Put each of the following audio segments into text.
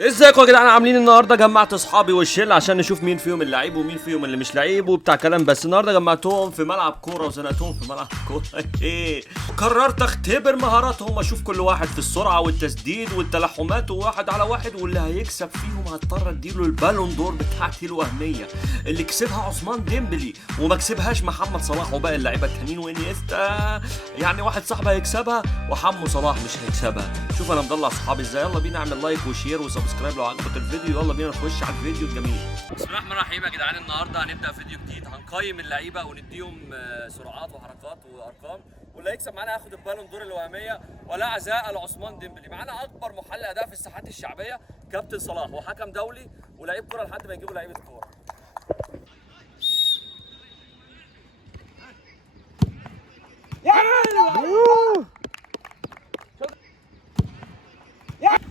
ازيكم يا جدعان عاملين؟ النهارده جمعت اصحابي والشله عشان نشوف مين فيهم اللعيب ومين فيهم اللي مش لعيب وبتاع كلام. بس النهارده جمعتهم في ملعب كوره وزنقتهم في ملعب كوره. ايه، قررت اختبر مهاراتهم، اشوف كل واحد في السرعه والتسديد والتلاحمات وواحد على واحد، واللي هيكسب فيهم هضطر اديله البالون دور بتاعتي الوهميه اللي كسبها عثمان ديمبلي وما كسبهاش محمد صلاح وباقي اللعيبه التانيين وانيستا. يعني واحد صاحبي هيكسبها وحمو صلاح مش هيكسبها. شوف انا مدلع صحابي ازاي. يلا بينا اعمل لايك وشير وسبسكرايب لو عجبك الفيديو. يلا بينا نخش على الفيديو الجميل. بسم الله الرحمن الرحيم يا جدعان. النهارده هنبدا فيديو جديد، هنقيم اللعيبه ونديهم سرعات وحركات وارقام، واللي هيكسب معانا هياخد البالون دور الوهميه ولا عزاء لعثمان ديمبلي. معانا اكبر محلل اداء في الساحات الشعبيه كابتن صلاح، وحكم دولي ولاعيب كره لحد ما يجيبوا لعيبه كوره.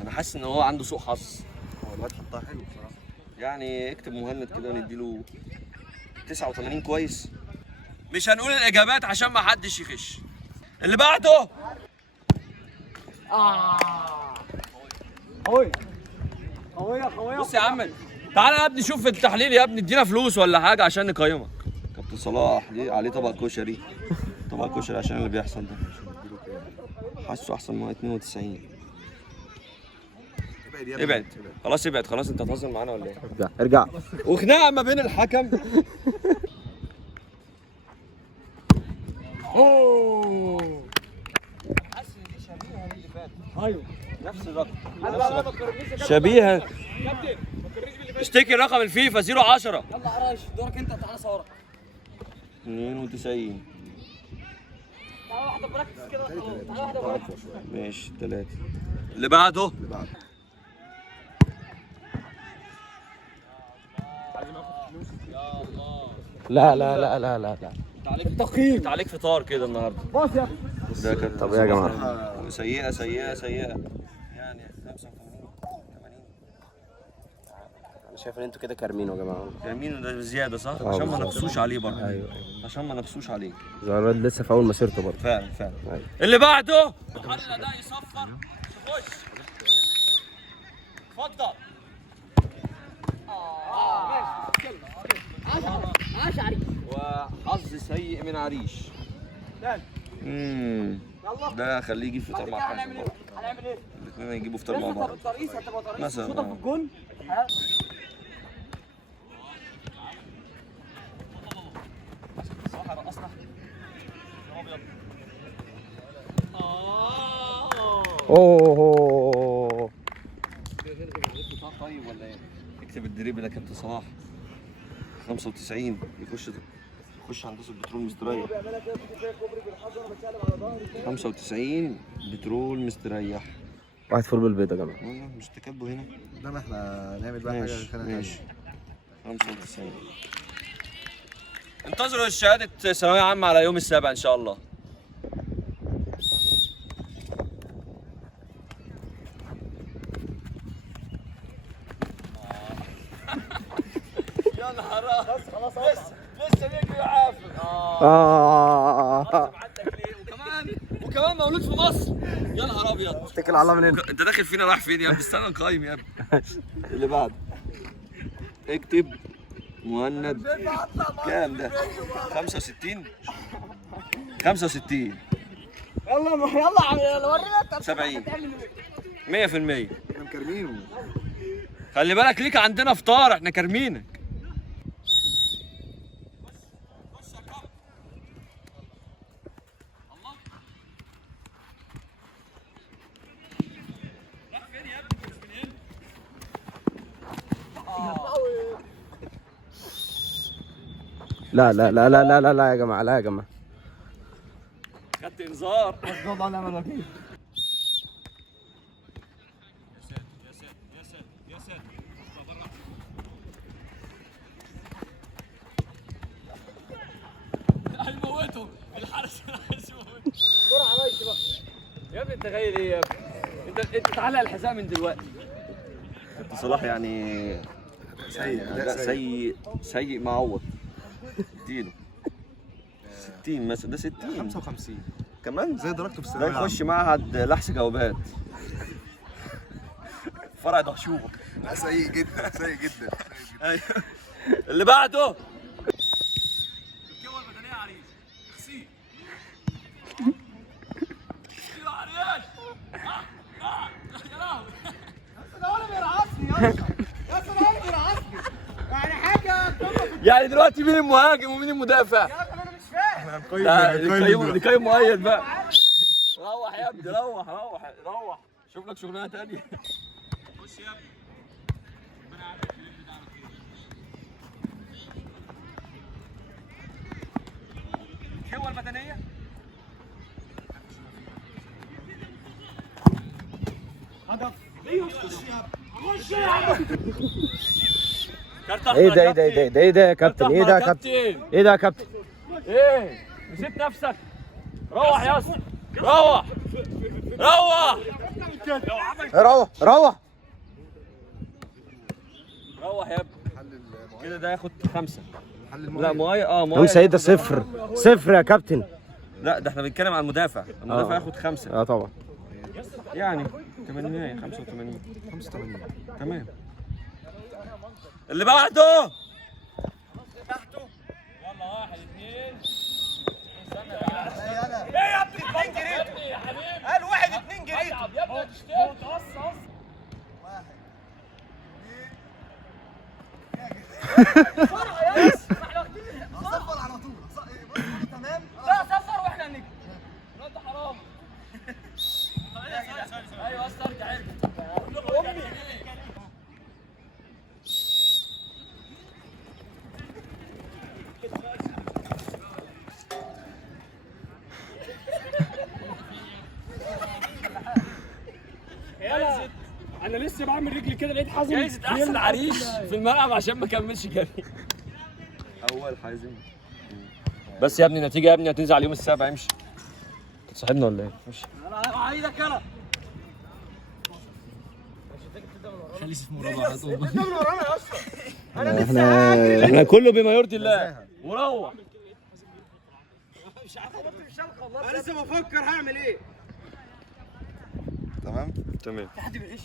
انا حاسس ان هو عنده سوء حظ. هو الواد حطها حلو بصراحه. يعني اكتب مهند كده ونديله 89 كويس. مش هنقول الاجابات عشان ما حدش يخش. اللي بعده قوية. بص يا عم، تعالى يا ابني شوف التحليل يا ابني، ادينا فلوس ولا حاجه عشان نقيمك. كابتن صلاح ليه عليه طبق كشري؟ طبق كشري عشان اللي بيحصل ده. حاسه احسن من 92. ابعد خلاص، ابعد خلاص. انت هتهزر معانا ولا ايه؟ ارجع وخناقه ما بين الحكم. حاسس ان دي شبيهه للي فاتت. ايوه نفس الرقم. شبيهه. اشتكي رقم الفيفا 010. يلا عرايش دورك انت، تعالى صورك. 92. تعالى واحده براكتس كده. تعالى واحده براكتس. ماشي 3. اللي بعده لا لا لا لا لا لا تقييم. تعليق فطار كده النهارده. باص يا ده كابتن. طب يا جماعه سيئه يعني 85 80. انا شايف ان انتوا كده كارمينه يا جماعه. يمين ده زياده صح؟ عشان ما بالظبط. نقصوش عليه برضه. ايوه عشان ما نقصوش عليه. زراد لسه في اول مسيرته برضه. فعلا أيوة. اللي بعده محل ده يصفر تخش. اتفضل. عاش عريس. وحظ سيء من عريش. ده خليه يجيب فطار مع حازم. هنعمل ايه؟ الاثنين هيجيبوا فطار مع بعض الترقيص هتبقى ترقيص مثلا. شوطه في الجون. صح رقصنا. اوه طيب ولا ايه؟ اكتب الدريبل يا كابتن صلاح. 95 يخش هندسه البترول مستريح. 95 بترول مستريح. واحد فول بالبيض يا جماعه. والله مش تكاتبه هنا. انما احنا نعمل بقى حاجه خلينا ماشي 95. انتظروا شهادة ثانوية عامة على يوم السابع إن شاء الله. يا نهار خلاص لسه بيجري وعافر. وكمان مولود في مصر. يا نهار أبيض. اتكل على الله من هنا. أنت داخل فينا رايح فين يا ابني؟ استنى نقيم يا ابني. اللي بعد اكتب مهند. كام ده؟ 65 65 يلا ورينا 70 100%. احنا مكرمينه. خلي بالك ليك عندنا فطار، احنا كارمينك. لا لا لا لا لا لا لا يا جماعه، لا يا جماعه. خدت انذار. الله ونعم الوكيل. هيموتهم الحارس. دور عرايش بقى. يا ابني انت غايل ايه يا ابني؟ انت تعلق الحذاء من دلوقتي. كابتن صلاح يعني سيء معوض. اديله 60 مثلا. ده 60 55 كمان زي درجته في ده الثانويه يخش معهد لحس جوابات. فرع دهشوبه. لا سيء جدا سيء جدا. ايوه اللي بعده الكوة المدنية عريش اخسيه يا عريش يا سلام بيرعصني يعني حاجه يعني دلوقتي مين المهاجم ومين المدافع؟ انا مش فاهم لا القيم مؤيد بقى. روح يا ابني روح روح روح شوف لك شغلانه ثانيه. خش يا ابني ربنا يعافيك الليل ده على خير. الكوة المدنية هدف. خش يا عم. ايه ده ايه ده ايه ده ايه ده يا كابتن؟ ايه ده يا كابتن؟ ايه ده يا كابتن؟ ايه نسيت نفسك. روح يا اسطى روح روح روح روح روح يا ابني. كده ده ياخد 5. حل لا المويه. مؤيد مؤيد. خمسة ايه ده؟ صفر صفر يا كابتن. لا ده احنا بنتكلم عن المدافع. المدافع ياخد 5 طبعا. يعني 80 85 85. تمام. اللي بعده يلا 1 2 ايه يا ابني 2 جريت يا حبيبي. قال 1 2 جريت يا ابني تشتغل قص صفر على طول. تمام. لا صفر واحنا نجي انت حرام. ايوه اصلا ارجع امي. انا لسه بعمل رجلي كده لقيت حازم جايزة احسن عريش في الملعب عشان ما كملش جري. اول حازم. بس يا ابني النتيجه يا ابني هتنزل يوم السابع. امشي. صاحبنا ولا ايه؟ امشي. انا عايزك انا خلي اسمه رابع على طول. انت من ورانا يا اسطى. احنا كله بما يرضي الله. وروح. انا لسه بفكر هعمل ايه. تمام. تمام. في حد بيغش؟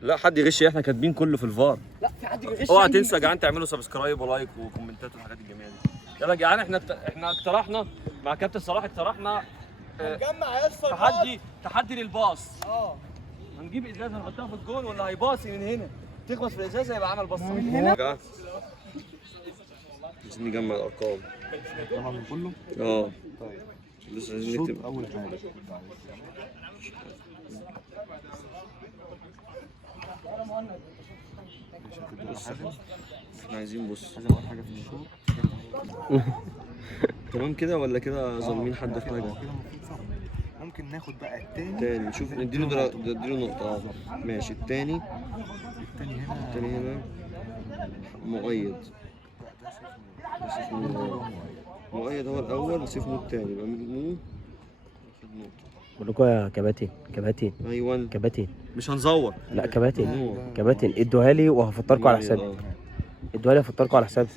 لا حد يغش. احنا كاتبين كله في الفار. لا في حد بيغش. اوعى تنسى يا جدعان تعملوا سبسكرايب ولايك وكومنتات والحاجات الجميله دي. يلا يا جدعان احنا اقترحنا مع كابتن صلاح اقترحنا جمع يا اسطى تحدي للباص. هنجيب ازازه نحطها في الجون واللي هيباصي من هنا تخبط في الازازه يبقى عمل بصه من هنا. عايزين نجمع الارقام. طبعا من كله. اه طيب. لسه عايزين شوط نكتب. اول حاجه. بص احنا عايزين بص حازم اول حاجه في الشوط. تمام كده ولا كده ظالمين حد في حاجه؟ كده المفروض صح. ممكن ناخد بقى التاني. تاني شوف نديله نديله نقطه. ماشي التاني. التاني هنا. التاني هنا مؤيد. مؤيد هو الاول وسيف مو التاني يبقى مو خد نقطه. بقول لكم يا كباتن كباتن ايوه كباتن. مش هنزور. لا كباتن كباتن ادوها لي وهفطركم على حسابي. ادوها لي هفطركم على حسابي.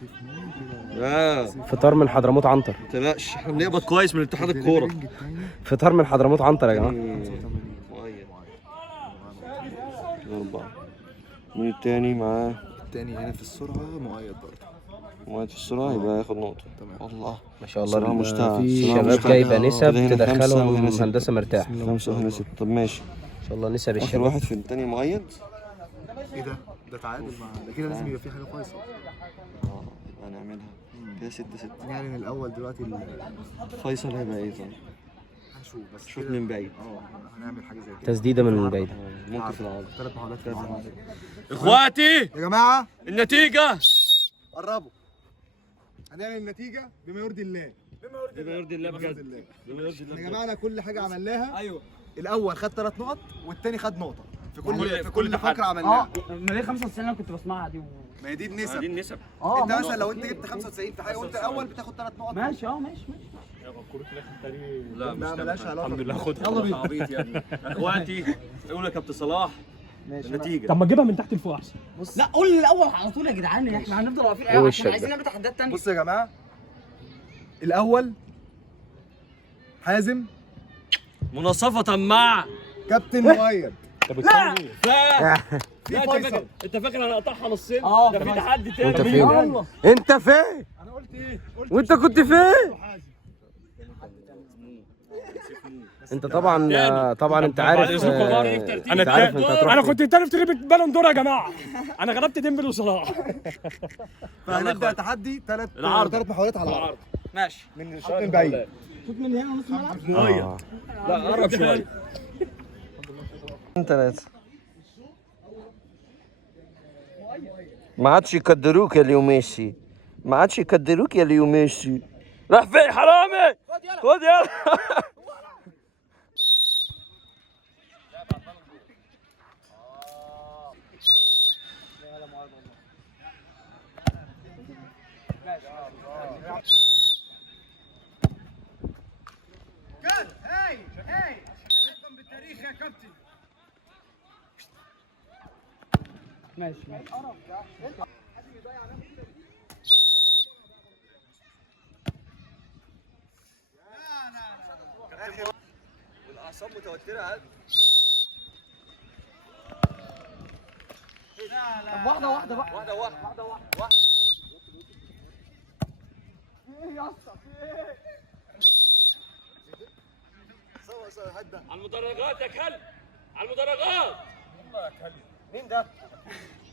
لا فطار من حضرموت عنتر. ما تقلقش احنا بنقبض كويس من اتحاد الكوره. فطار من حضرموت عنتر يا جماعه. مؤيد 4. مين التاني معاه؟ التاني هنا في السرعه مؤيد برضه. مؤيد في السرعه يبقى ياخد نقطه. تمام. الله ما شاء صراحة الله مشتاق. في صراحة شباب مشتاق. جايبه نسب كده هنا خمسة تدخلهم وهنا ستة. هندسه مرتاح. 5 وهنا 6. طب ماشي. ان شاء الله نسب اخر الشباب. واحد في التاني مؤيد. ايه ده؟ ده تعادل مع ده كده لازم يبقى في حاجه فيصل. اه يبقى هنعملها كده 6 6. يعني من الاول دلوقتي فيصل هيبقى ايه طيب؟ هنشوف بس شوط كده. من بعيد. هنعمل حاجه زي كده. تسديده من بعيد. ممكن في العرض. 3 محاولات في العرض. اخواتي يا جماعه النتيجه قربوا. هنعمل النتيجه بما يرضي الله. بما يرضي الله بجد. بما يرضي الله يا بجد. جماعه انا كل حاجه عملناها. ايوه الاول خد 3 نقط والتاني خد نقطه في كل في في كل كل تحدي. فقره عملناها. ما ليه 95 انا كنت بسمعها دي ما هي دي دي النسب. النسب. انت مثلا لو انت جبت 95 في حاجه وانت الاول بتاخد 3 نقط. ماشي ماشي لا مش لا ملهاش علاقه. الحمد لله خدها. يلا بينا عبيط يا ابني. اخواتي قولوا يا كابتن صلاح النتيجه. طب ما تجيبها من تحت لفوق احسن. لا قول لي الاول على طول يا جدعان احنا هنفضل واقفين ايه وشك عشان عايزين ده؟ نعمل تحديات تانية. بص يا جماعه الاول حازم مناصفه مع كابتن مؤيد. لا لا انت فاكر انا اقطعها نصين؟ اه ده في تحدي تاني. انت فين؟ انت فين؟ انا قلت ايه؟ قلت وانت كنت فين؟ انت طبعا انت عارف بعد إذنكم بقى. انت عارف انت هتروح انا فين. كنت التاني في تريبة بالون دور يا جماعه. انا غلبت ديمبل وصلاح. فهنبدا تحدي ثلاث محاولات على العرض ماشي. من شوط من بعيد. شوط من هنا نص ملعب. لا قرب شويه. 3 ما عادش يقدروك يا ليو ميسي، ما عادش يقدروك يا ليو ميسي. راح فين حرامي؟ خد يلا. ماشي ماشي. والاعصاب متوتره. طب واحدة واحدة بقى. واحده واحده. على المدرجات يا كلب، على المدرجات. والله يا كلب. مين ده؟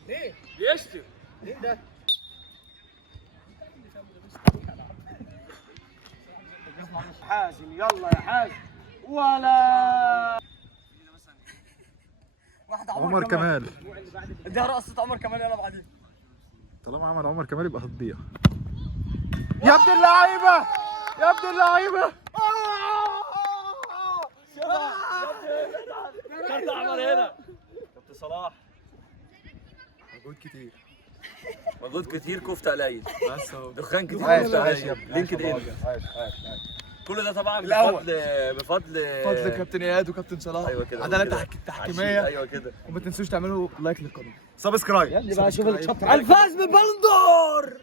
ليه؟ بيشتم. مين ده؟ حازم يلا يا حازم. ولا واحدة عمر كمال. اديها رقصة عمر كمال يلا بعدين. طالما عمل عمر كمال يبقى هتضيع. يا ابن اللعيبه، يا ابن اللعيبه. كابتن عمر هنا. كابتن صلاح. مجهود كتير. مجهود كتير، كفته قليل. بس اهو. دخان كتير، عايش كفته عايش قليل. يا لينكد ان. عايش. كل ده طبعا الأول. بفضل فضل كابتن اياد وكابتن صلاح. ايوه كده. عداله كده. تحكيميه. ايوه كده. وما تنسوش تعملوا لايك للقناه. سبسكرايب. يلا بقى شوف الفاز بالبالون دور.